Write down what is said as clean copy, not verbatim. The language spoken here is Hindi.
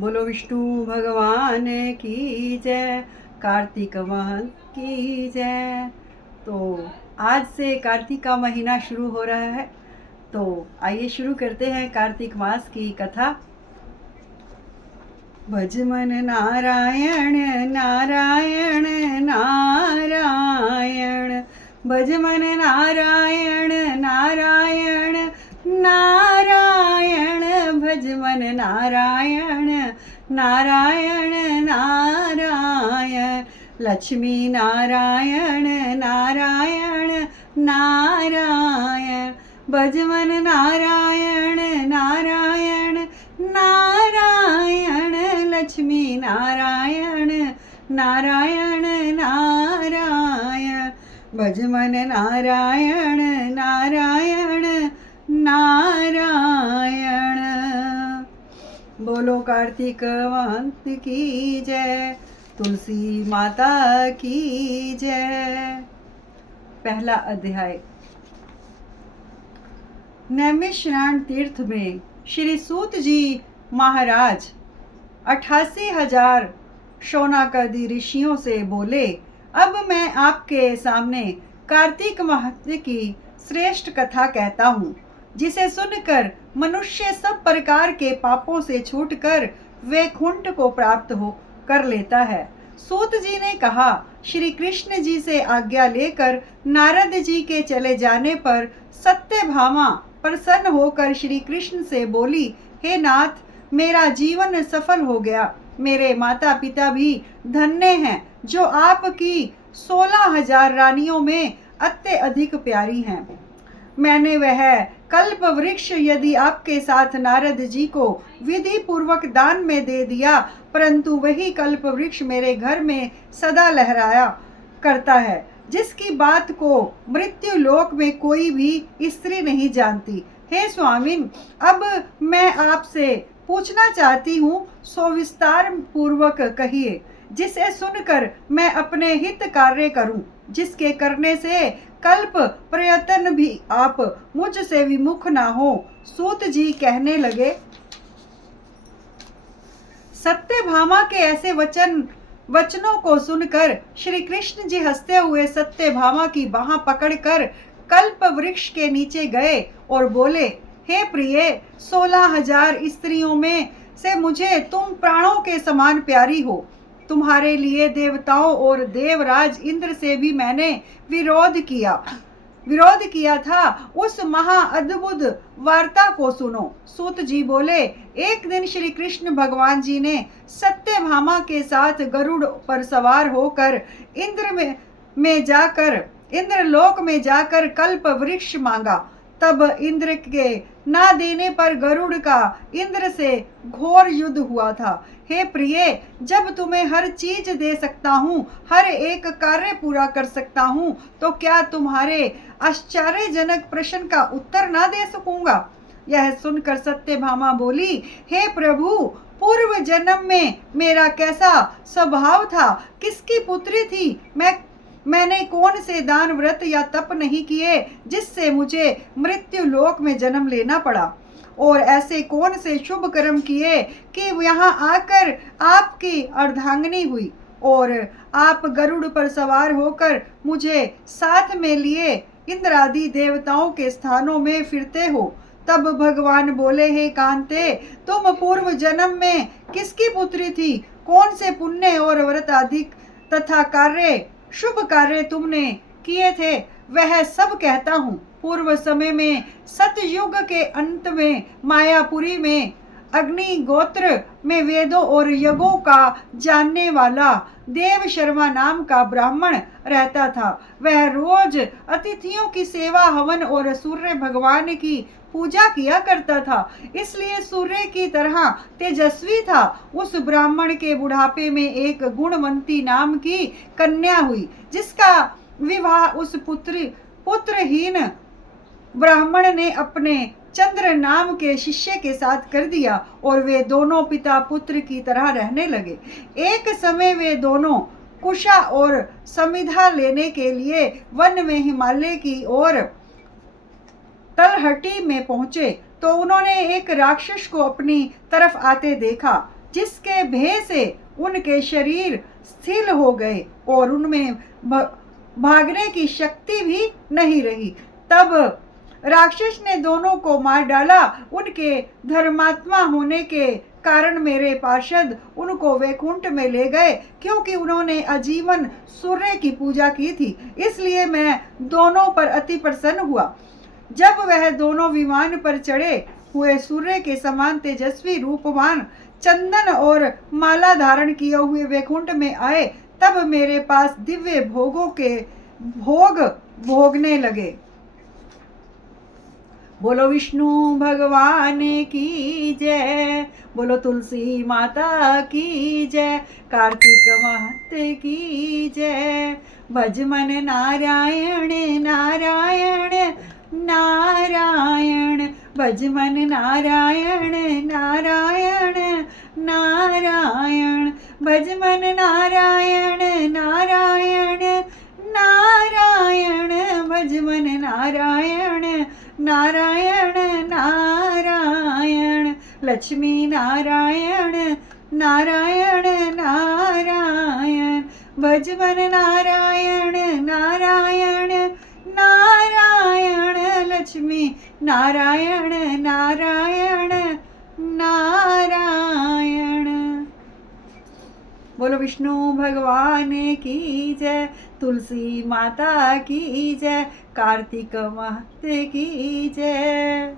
बोलो विष्णु भगवान की जय, कार्तिक माह की जय। तो आज से कार्तिक का महीना शुरू हो रहा है, तो आइए शुरू करते हैं कार्तिक मास की कथा। भज मन नारायण नारायण नारायण, भज मन नारायण नारायण नारायण, भज मन नारायण नारायण नारायण, लक्ष्मी नारायण नारायण नारायण, भज मन नारायण नारायण नारायण, लक्ष्मी नारायण नारायण नारायण, भज मन नारायण नारायण नारायण। बोलो कार्तिक महंत की जय, तुलसी माता की जय। पहला अध्याय। नैमिषारण्य तीर्थ में श्री सूत जी महाराज 88,000 शौनकादि ऋषियों से बोले, अब मैं आपके सामने कार्तिक माह की श्रेष्ठ कथा कहता हूँ, जिसे सुनकर मनुष्य सब प्रकार के पापों से छूटकर वैकुंठ को प्राप्त हो कर लेता है। सूत जी ने कहा, श्री कृष्ण जी से आज्ञा लेकर नारद जी के चले जाने पर सत्यभामा प्रसन्न होकर श्री कृष्ण से बोली, हे नाथ, मेरा जीवन सफल हो गया। मेरे माता पिता भी धन्य हैं, जो आपकी 16,000 रानियों में अत्यधिक प्यारी हैं। मैंने वह कल्प वृक्ष यदि आपके साथ नारद जी को विधि पूर्वक दान में दे दिया, परंतु वही कल्प वृक्ष मेरे घर में सदा लहराया करता है, जिसकी बात को मृत्यु लोक में कोई भी स्त्री नहीं जानती। हे स्वामिन, अब मैं आपसे पूछना चाहती हूँ, सविस्तार पूर्वक कहिए, जिसे सुनकर मैं अपने हित कार्य करूं, जिसके करने से कल्प प्रयत्न भी आप मुझसे विमुख ना हो। सूत जी कहने लगे, सत्यभामा के ऐसे वचनों को सुनकर श्री कृष्ण जी हंसते हुए सत्यभामा की बाह पकड़कर कल्प वृक्ष के नीचे गए और बोले, हे प्रिय, 16,000 स्त्रियों में से मुझे तुम प्राणों के समान प्यारी हो। तुम्हारे लिए देवताओं और देवराज इंद्र से भी मैंने विरोध किया था। उस महा अद्भुत वार्ता को सुनो। सूत जी बोले, एक दिन श्री कृष्ण भगवान जी ने सत्यभामा के साथ गरुड़ पर सवार होकर इंद्रलोक में जाकर कल्प वृक्ष मांगा। तब इंद्र के ना देने पर गरुड़ का इंद्र से घोर युद्ध हुआ था। हे प्रिय, जब तुम्हें हर चीज दे सकता हूँ, हर एक कार्य पूरा कर सकता हूँ, तो क्या तुम्हारे आश्चर्यजनक प्रश्न का उत्तर ना दे सकूंगा? यह सुनकर सत्यभामा बोली, हे प्रभु, पूर्व जन्म में मेरा कैसा स्वभाव था, किसकी पुत्री थी, मैंने कौन से दान व्रत या तप नहीं किए जिससे मुझे मृत्यु लोक में जन्म लेना पड़ा, और ऐसे कौन से शुभ कर्म किए कि यहाँ आकर आपकी अर्धांगिनी हुई और आप गरुड़ पर सवार होकर मुझे साथ में लिए इंद्र आदि देवताओं के स्थानों में फिरते हो। तब भगवान बोले, हे कांते, तुम पूर्व जन्म में किसकी पुत्री थी, कौन से पुण्य और व्रत आदि तथा शुभ कार्य तुमने किए थे, वह सब कहता हूँ। पूर्व समय में सतयुग के अंत में मायापुरी में अग्नि गोत्र में वेदों और यज्ञों का जानने वाला देव शर्मा नाम का ब्राह्मण रहता था। वह रोज अतिथियों की सेवा, हवन और सूर्य भगवान की पूजा किया करता था, इसलिए सूर्य की तरह तेजस्वी था। उस ब्राह्मण के बुढ़ापे में एक गुणवंती नाम की कन्या हुई, जिसका विवाह उस पुत्रहीन ब्राह्मण ने अपने चंद्र नाम के शिष्य के साथ कर दिया और वे दोनों पिता पुत्र की तरह रहने लगे। एक समय वे दोनों कुशा और समिधा लेने के लिए वन में हिमालय की ओर तलहटी में पहुंचे तो उन्होंने एक राक्षस को अपनी तरफ आते देखा, जिसके भय से उनके शरीर स्थिर हो गए और उनमें भागने की शक्ति भी नहीं रही। तब राक्षस ने दोनों को मार डाला। उनके धर्मात्मा होने के कारण मेरे पार्षद उनको वैकुंठ में ले गए, क्योंकि उन्होंने आजीवन सूर्य की पूजा की थी, इसलिए मैं दोनों पर अति प्रसन्न हुआ। जब वह दोनों विमान पर चढ़े हुए सूर्य के समान तेजस्वी रूपवान चंदन और माला धारण किए हुए वैकुंठ में आए, तब मेरे पास दिव्य भोगों के भोग भोगने लगे। बोलो विष्णु भगवान की जय, बोलो तुलसी माता की जय, कार्तिक महत्व की जय। भज मन नारायण नारायण नारायण, भज मन नारायण नारायण नारायण, भज मन नारायण नारायण नारायण, भज मन नारायण नारायण नारायण। लक्ष्मी नारायण नारायण नारायण, भज मन नारायण नारायण नारायण, लक्ष्मी नारायण नारायण नारायण। बोलो विष्णु भगवान की जय, तुलसी माता की जय, कार्तिक महत्व की जय।